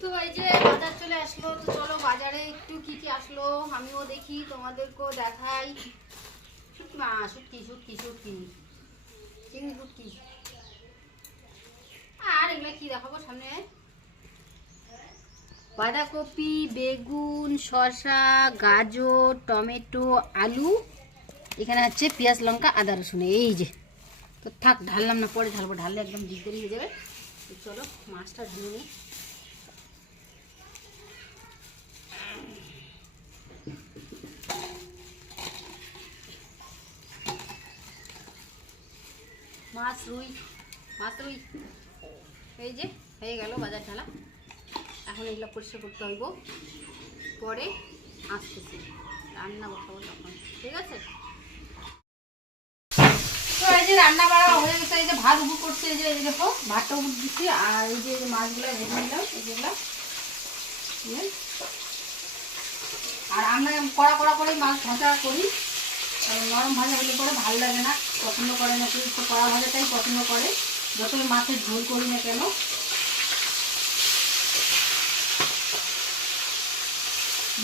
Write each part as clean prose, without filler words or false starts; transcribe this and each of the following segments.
তো এই যে বাজার চলে আসলো, তো চলো বাজারে একটু কি কি আসলো আমিও দেখি, তোমাদেরকেও দেখাই। শুটকি শুটকি শুটকি চিংড়ি শুটকি। আর এগুলো কি দেখাবো সামনে? বাঁধাকপি, বেগুন, শসা, গাজর, টমেটো, আলু, এখানে হচ্ছে পেঁয়াজ, লঙ্কা, আদা, রসুন। এই যে তো থাক, ঢাললাম না, পরে ঢালবো, ঢাললে একদম দিকদারি হয়ে যাবে। তো চলো মাছটা ঢেলে নিই। মাছ রুই এই যে হয়ে গেল বাজার ঢালা। এখন এগুলো পরিষ্কার করতে হইব, পরে আসতেছি রান্না বসাবো তখন, ঠিক আছে? তো এই যে রান্না বাড়া হয়ে গেছে, এই যে ভাত উপর করছে, এই যে দেখো ভাতটা উপর দিচ্ছি, আর এই যে মাছগুলো ভেজে নিলাম, এই যেগুলো। আর আমরা কড়া কড়া করে মাছ ভাজা করি, কারণ নরম ভাজা হলে পরে ভালো লাগে না, পছন্দ করে না কেউ, তো কড়া ভাজাটাই পছন্দ করে যতই মাছের ঝোল করি না কেন।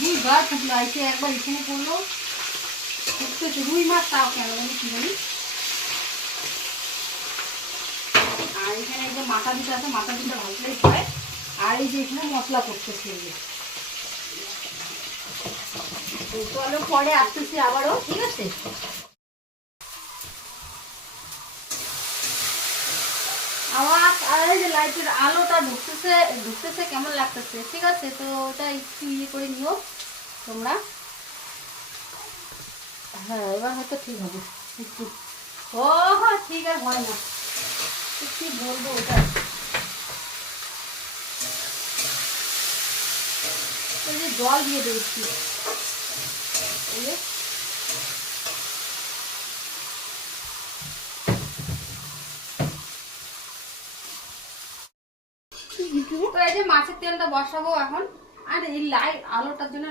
দুইবার ফুটলো, আইসে একবার এখানে পড়লো, ফুটতেছে রুই মাছ, তাও কেন জানি কি জানি। আর এখানে এই যে মাথা দিতে আছে, মাথা দিতে ভালো করে হয়। আর এই যে এখানে মশলা করতেছে, এই যে চলো পরে আসতেছি আবারও, ঠিক আছে? আমার আর এই যে লাইটের আলোটা ঢুকতেছে কেমন লাগতেছে, ঠিক আছে? তো ওটা একটু ইয়ে করে নিও তোমরা। হ্যাঁ এবার হয়তো ঠিক হবে একটু। ও হ্যাঁ, ঠিক আর হয় না, কি বলবো ওটা। এই যে জল দিয়ে দিচ্ছি, তো এই যে মাছের তেলটা বসাবো এখন। আর এই লাইট আলোটার জন্য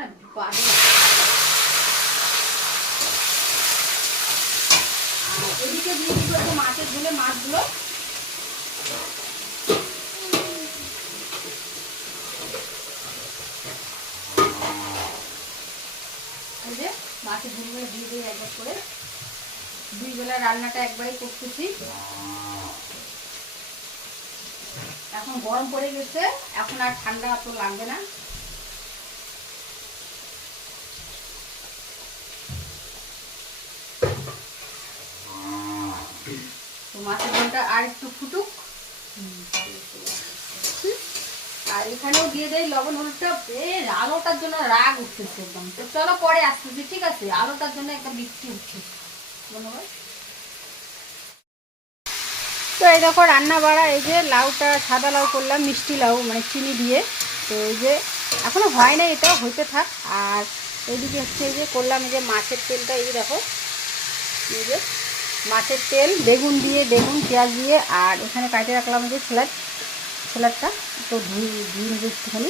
এদিকে দিয়ে দিতে মাছের ঝোলে মাছগুলো। এই যে মাছের ঝোলগুলো দিয়ে দিই একবার করে, দুই বেলা রান্নাটা একবারই করতেছি। এখন গরম পড়ে গেছে, এখন আর ঠান্ডা তো লাগবে না। তো মাছের ঝোলটা আর একটু ফুটুক, আর এখানেও দিয়ে দেয় লবণ হলুদটা। আলোটার জন্য রাগ উঠতেছে একদম, তো চলো পরে আসতেছি, ঠিক আছে? আলোটার জন্য একদম বৃষ্টি উঠছে ধন্যবাদ। তো এই দেখো রান্না বাড়া, এই যে লাউটা সাদা লাউ করলাম, মিষ্টি লাউ মানে চিনি দিয়ে। তো এই যে এখনো হয় না, এটা হইতে থাক। আর এইদিকে হচ্ছে এই যে করলাম এই যে মাছের তেলটা, এই দেখো এই যে মাছের তেল, বেগুন দিয়ে, বেগুন পেঁয়াজ দিয়ে, আর এখানে কাটে রাখলাম যে স্যালাডটা তো ধুয়ে নেবো একটুখানি।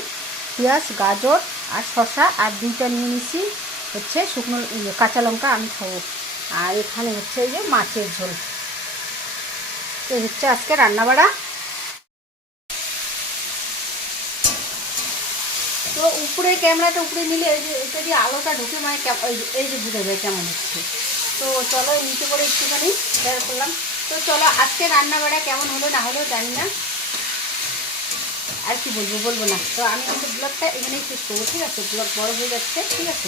পেঁয়াজ, গাজর আর শসা, আর দুইটা নিয়ে নিচ্ছি হচ্ছে শুকনো কাঁচা লঙ্কা, আমি খাবো। আর এখানে হচ্ছে এই যে মাছের ঝোল। তো হচ্ছে আজকে রান্নাবাড়া। তো উপরে ক্যামেরাটা উপরে নিলে এই যে এটা দিয়ে আলোটা ঢুকে মানে এই যে বোঝা যায় কেমন হচ্ছে। তো চলো নিচে করে একটুখানি শেয়ার করলাম। তো চলো আজকে রান্নাবাড়া কেমন হলো না হলো জানি না, আর কি বলবো না। তো আমি কিন্তু ব্লগটা এখানেই শেষ করবো, ঠিক আছে? ব্লগ বড় হয়ে যাচ্ছে, ঠিক আছে?